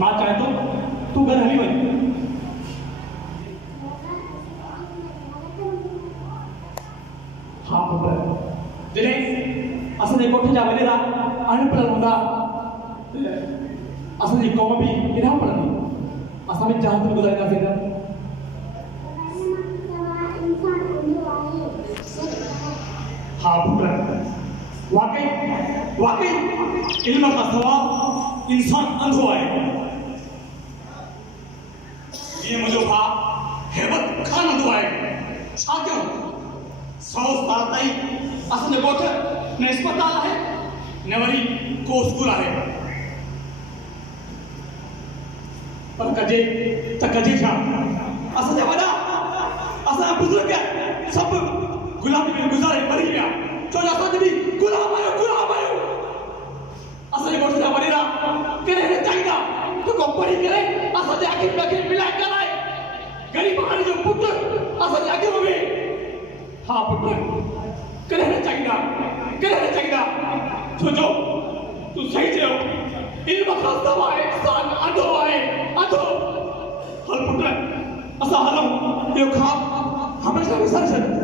मां चाहे तो तू घर हली वञ। हाँ पुट जॾहिं असांजे ॻोठ जा वॾेरा अनपढ़ हूंदा असांजी क़ौम बि केॾा पढ़ंदी, असां बि जहाज़ में गुज़ारींदासीं न। हाँ पुट वाकई वाकई इल्म खां सवाइ इंसान अंधो आहे। ये मुझे भाउ हेबत खान अंधो आहे। छा कयूं 100 साल ताईं असांजो ॻोठ न अस्पताल आहे न वरी को स्कूल आहे, पर कजे त कजे छा। असांजा वॾा असांजा बुज़ुर्ग सभु गुलामी में गुज़ारे मरी विया, छो जो असांखे बि गुलाम आहियो। असांजे ॻोठ जा वॾेरा कॾहिं न चाहींदा त को पढ़ी करे असांजे अखियुनि में अखियूं मिलाए कराए ग़रीब माण्हू जो पुटु असांजे अॻियां वेहे। हाँ पुट कॾहिं न चाहींदा, छो जो तूं सही चयो इल्म खां सवाइ इंसान अंधो आहे, अंधो। हल पुट असां हलूं, इहो ख्वाबु हमेशह विसारे छॾ।